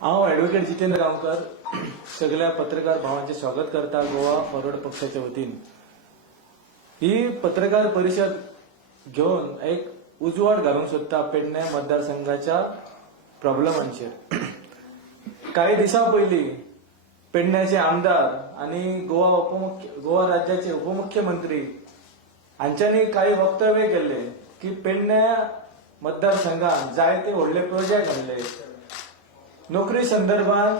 हांव ॲडव्होकेट जितेंद्र गांवकर सगळ्या पत्रकार भावांचे स्वागत करता गोवा फॉरवर्ड पक्षाच्या वतीन। ही पत्रकार परिषद घेऊन एक उजवाड घालूंक सोदता पेडणे मतदारसंघाच्या प्रॉब्लेमांचेर। काही दिसा पयलीं पेडण्याचे आमदार आणि गोवा राज्याचे उपमुख्यमंत्री हांच्यांनी काही वक्तव्य केले की पेडण्या मतदारसंघात जायते व्हडले प्रोजेक्ट हाडले। नोकरी संदर्भात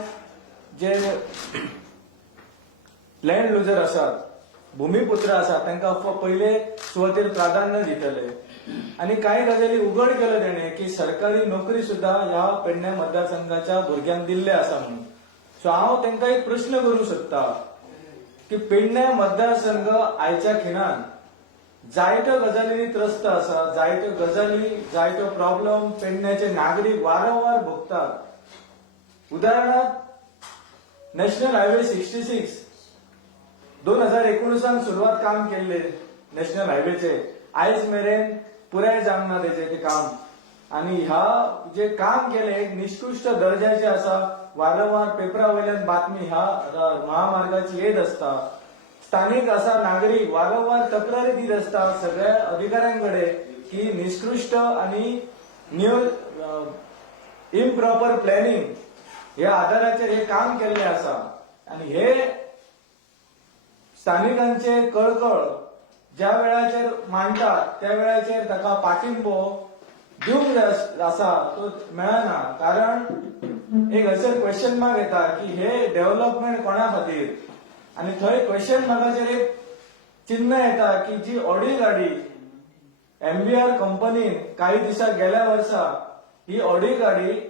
जे लँड लुजर असतात, भूमिपुत्र असतात, तांकां पहिले सुवातेर प्राधान्य दितले आणि काही गजाली उघड केलं तेणे की सरकारी नोकरी सुद्धा ह्या पेडण्या मतदारसंघाच्या भुरग्यांक दिल्ले आसा म्हणून। सो हांव तांकां एक प्रश्न करूं सोदता की पेडण्या मतदारसंघ आयच्या खिणान जायत्यो गजालींनी त्रस्त आसा, जायत्यो गजाली, जायत्यो प्रॉब्लेम पेडण्याचे नागरीक वारंवार भोगतात। उदाहरणार्थ नॅशनल हायवे 66 2019 सुरुवात काम केले नॅशनल हायवेचे, आयज मेरेन पुराय जावंक ना ते काम। आणि ह्या जे काम केले एक निष्कृष्ट दर्जाचे आसा। वारंवार पेपरा वयल्यान बातमी ह्या महामार्गाची येत असता। स्थानिक असा नागरिक वारंवार तक्रारी दित असता सगळ्या अधिकाऱ्यांकडे की निष्कृष्ट आणि इम्प्रॉपर प्लॅनिंग या आधाराचेर हे काम केल्ले आसा। आणि हे स्थानिकांचे कळकळ ज्या वेळाचेर मांडतात त्या वेळाचेर ताका पाठिंबो दिवंक जाय आसा तो मेळना। कारण एक असर क्वेश्चन मार्क येता की हे डेव्हलपमेंट कोणा खातीर, आणि थंय क्वेश्चन मार्काचेर एक चिन्ह येता की जी ऑडी गाडी MBR कंपनीन काही दिसा गेल्या वर्सा ही ऑडी गाडी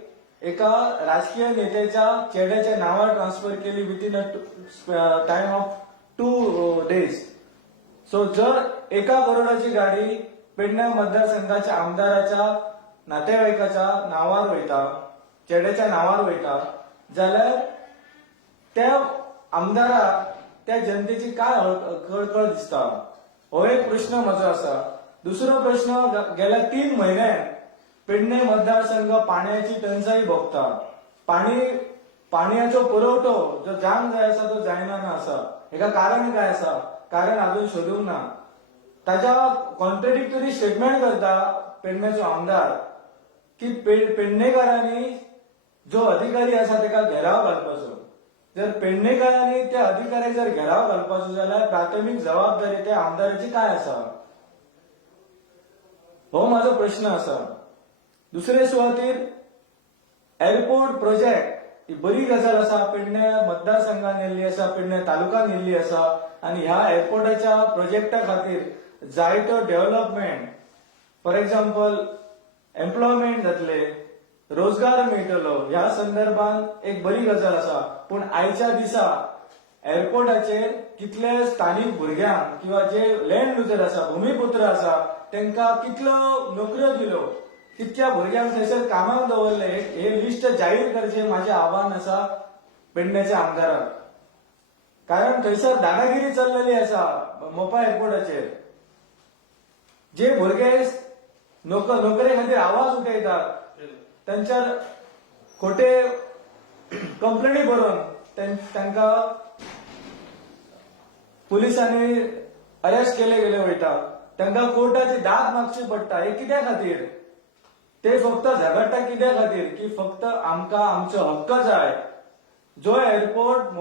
एका राजकीय नेत्याच्या चेड्याच्या नावावर ट्रान्सफर केली within a time of 2 days। So जर 1 करोडाची गाडी पेडण्या मतदारसंघाच्या आमदाराच्या नातेवाईकाच्या नावावर वयता, चेड्याच्या नावावर वयता, जाल्यार त्या आमदाराक त्या जनतेची काय कळकळ दिसता, हो एक प्रश्न म्हजो आसा। दुसरो प्रश्न, गेल्या 3 म्हयन्यात पेडणे मतदारसंघ पाण्याची टंचाई भोगता। पाण्याचो पुरवठो जो जावंक जाय आसा तो जायना आसा। हेका कारण काय आसा? कारण अजून सोदूंक ना। ताच्या कॉन्ट्रडिक्टरी स्टेटमेंट करता पेडण्याचो आमदार की पेडणेकारांनी जो अधिकारी आसा ताका घेराव घालपाचो। जर पेडणेकारांनी त्या अधिकाऱ्याक जर घेराव घालपाचो जाल्यार प्राथमिक जबाबदारी त्या आमदाराची काय आसा, हो माझो प्रश्न आसा। दुसरे सुवातेर एअरपोर्ट प्रोजेक्ट ही बरी गजाल आसा, पेडण्या मतदारसंघान येल्ली आसा, पेडण्या तालुक्यान येल्ली आसा। आणि ह्या एअरपोर्टाच्या प्रोजेक्टा खातीर जायतो डेव्हलपमेंट, फॉर एक्झाम्पल एम्प्लॉयमेंट जातले, रोजगार मेळटलो, ह्या संदर्भात एक बरी गजाल आसा। पण आयच्या दिसा एअरपोर्टाचेर कितले स्थानिक भुरग्यांक किंवा जे लँड लुजर आसा, भूमिपुत्र आसा, तांकां कितलो नोकऱ्यो दिल्यो, कितक्या भुरग्यांक थंयसर कामाक दवरले, हे लिस्ट जाहीर करचे माझे आव्हान आसा पेडण्याच्या आमदाराक। कारण थंयसर दादागिरी चल्लेली आसा मोपा एअरपोर्टाचेर। जे भुरगे नोकरे खातीर आवाज उठयतात तांच्यार खोटे कंप्लेनी बरोवन तांकां पुलिसांनी अरेस्ट केले गेले वयता, तांकां कोर्टाची दाद मागची पडटा। हे कित्या खातीर? ते फक्त झगडटा कित्या खातीर की फक्त आमकां आमचो हक्क जाय। जो एअरपोर्ट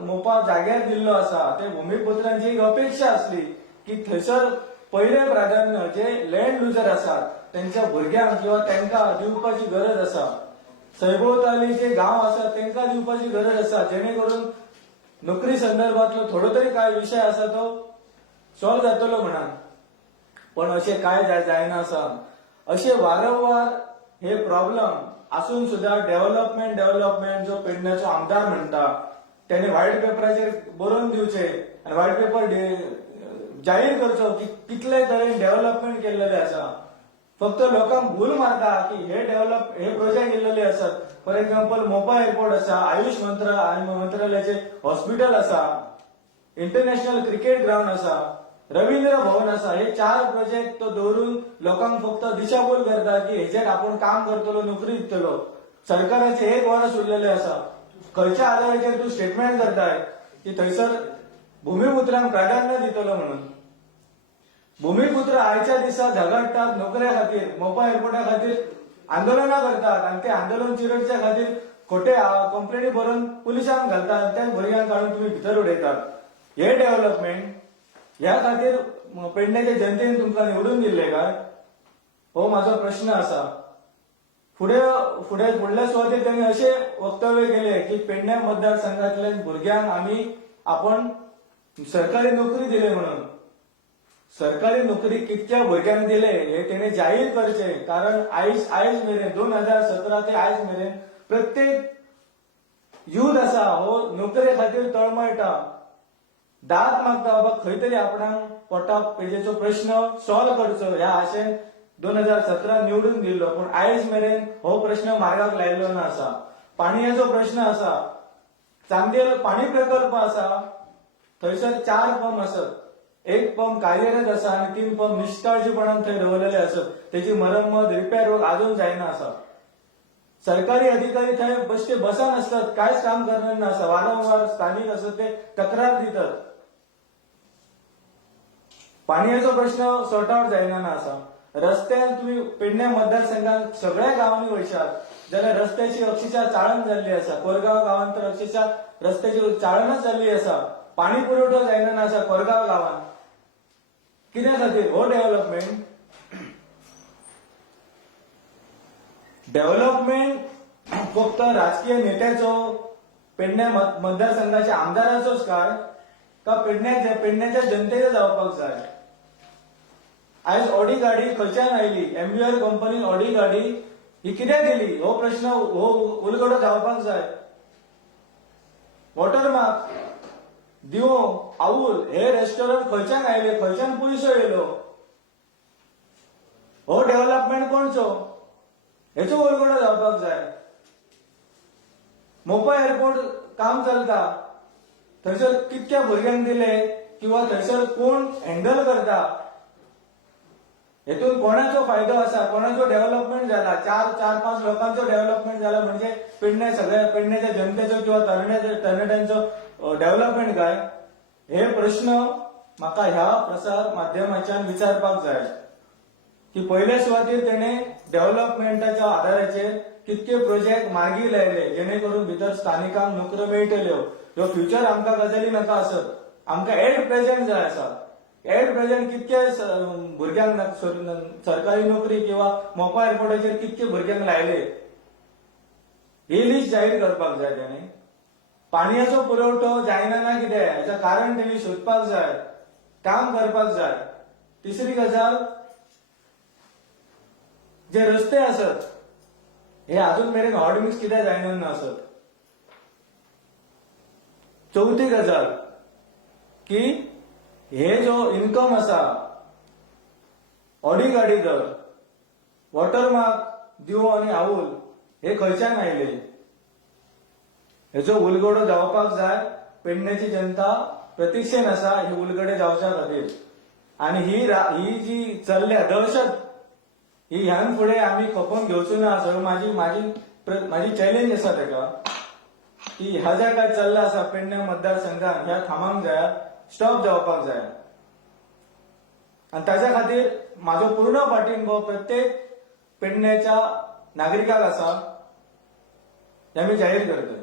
मोपा जाग्यार दिल्लो आसा ते भूमिपुत्रांची एक अपेक्षा असली की थंयसर पहिले प्राधान्य जे लँड लुजर आसात त्यांच्या भुरग्यांक किंवा तांकां दिवपाची गरज आसा। सैभोवताली जे गांव आसात तांकां दिवपाची गरज आसा, जेणे करून नोकरी संदर्भातलो थोडो तरी काय विषय आसा तो सॉल्व जातलो म्हणान। पण अशें काय जायना आसा। असे वारंवार हे प्रॉब्लेम असून सुद्धा डेव्हलपमेंट जो पेडण्याचो आमदार म्हणटा त्याने व्हाईट पेपराचेर बरोवन दिवचे आणि व्हाईट पेपर जाहीर करचो की कितले तरेन डेव्हलपमेंट केल्लेले आसा। फक्त लोकांक भूल मारता की हे प्रोजेक्ट केल्लेले आसात। फॉर एक्झाम्पल मोपा एअरपोर्ट आसा, आयुष मंत्रालयाचे हॉस्पिटल आसा, इंटरनॅशनल क्रिकेट ग्राउंड आसा, रवींद्र भवन आसा। हे 4 प्रोजेक्ट तो दवरून लोकांक फक्त दिशाभूल करता की हेचेर आपण काम करतलो, नोकरी दितलो। सरकाराचे 1 वर्स उरलेले आसा, खंयच्या आधाराचेर तूं स्टेटमेंट करताय की थंयसर भूमिपुत्रांक प्राधान्य दितलो म्हणून? भूमिपुत्र आयच्या दिसा झगडटात नोकऱ्या खातीर, मोपा एअरपोर्टा खातीर आंदोलनां करतात आणि ते आंदोलन चिरडच्या खातीर खोटे कंप्लेनी बरोवन पुलिसांक घालतात आणि त्या भुरग्यांक काडून तुम्ही भितर उडयतात. हे डेव्हलपमेंट ह्या खातीर पेडण्याच्या जनतेन तुमकां निवडून दिल्ले काय? हो माझो प्रश्न आसा. फुडल्या सुवातेर त्यांनी असे वक्तव्य केले की पेडण्या मतदारसंघातल्या भुरग्यांक आपण सरकारी नोकरी दिले म्हणून. सरकारी नोकरी कितक्या भुरग्यांक दिले हे तेणे जाहीर करचे, कारण आयज मेरेन 2017 ते आयज मेरेन प्रत्येक युथ आसा हो नोकरे खातीर तळमळटा, दाद मागता बाबा खंय तरी आपणाक पोटा पेजेचो प्रश्न सॉल्व करचो ह्या आशेन 2017 निवडून दिल्लो. पण आयज मेरेन हो प्रश्न मार्गाक लायिल्लो ना आसा. पाणयाचो प्रश्न आसा, चांदेल पाणी प्रकल्प आसा, थंयसर 4 पंप आसत. 1 पंप कार्यरत आसा आणि 3 पंप निष्काळजीपणान थंय दवरलेले आसत. त्याची मरम्मत रिपेअर वर्क अजून जायना आसा. सरकारी अधिकारी थंय बेश्टे बसान असतात, कांयच काम करणार नासा. वारंवार स्थानिक असत ते तक्रार दितात. पाणयाचो प्रश्न सॉर्ट आउट जायना ना आसा. रस्त्यान तुम्ही पेडण्या मतदारसंघात सगळ्या गावांनी वयशात जाल्यार रस्त्याची अक्षरशः चाळण जाल्ली आसा. कोरगांव गावात तर अक्षरशः रस्त्याची चाळणच जाल्ली आसा. पाणी पुरवठो जायना ना आसा कोरगांव गावात. कित्या खातीर? हो डेव्हलपमेंट फक्त राजकीय नेत्याचो, पेडण्या मतदारसंघाच्या आमदाराचोच काय का पेडण्याच्या जनतेचो जावपाक जाय? आयज ऑडी गाडी खंयच्यान आयली? एमबीआर कंपनीन ऑडी गाडी ही कित्याक दिली? हो प्रश्न हो उलगडो जावपाक जाय. वॉटरमार्क, दिवो, आऊल हे रेस्टॉरंट खंयच्यान आयले? खंयच्यान पयसो येयलो? हो डेव्हलपमेंट कोणचो? हेचो उलगडो जावपाक जाय. मोपा एअरपोर्ट काम चलता, थंयसर कितक्या भुरग्यांक दिले किंवा थंयसर कोण हँडल करता? हेतून कोणाचो फायदो आसा? कोणाचो डेव्हलपमेंट जाला? 4-5 लोकांचो डेव्हलपमेंट जाला म्हणजे पेडण्याच्या जनतेचो किंवा तरणाट्यांचो डेव्हलपमेंट काय? हे प्रश्न म्हाका ह्या प्रसार माध्यमाच्यान विचारपाक जाय की पयल्या सुवातेर तेणे डेव्हलपमेंटाच्या आधाराचेर कितके प्रोजेक्ट मार्गी लायले जेणे करून भितर स्थानिकांक नोकऱ्यो मेळटल्यो. ह्यो फ्युचर आमकां गजाली नाका आसत, आमकां एट प्रेझेंट जाय आसा. एट प्रेझेंट कितके भुरग्यांक सरकारी नोकरी किंवा मोपा एअरपोर्टाचेर कितके भुरग्यांक लायले ही लिस्ट जाहीर करपाक जाय तेणे. पाणयाचो पुरवठो जायना ना कितें हेचं कारण तेणी सोदपाक जाय, काम करपाक जाय. तिसरी गजाल, जे रस्ते आसत हे अजून मेरेन हॉट मिक्स कित्याक जायना ना आसत. चौथी गजाल की हे जो इन्कम आसा ऑडी गाडी दर, वॉटरमार्क, दिवो आणि आऊल हे खंयच्यान आयले? हेचो उलगडो जावपाक जाय. पेडण्याची जनता प्रतीक्षेन आसा हे उलगडे जावच्या खातीर. आणि ही जी चल्ल्या दहशत ही ह्यान फुडें आमी खपोवन घेवचो ना. माझी चॅलेंज आसा तेका की ह्या ज्या काय चल्ला आसा पेडण्या मतदारसंघात ह्या थांबूंक जाय, स्टॉप जावपाक जाय. आणि ताच्या खातीर म्हाजो पूर्ण पाठिंबो प्रत्येक पेडण्याच्या नागरिकाक आसा हे आमी जाहीर करतले.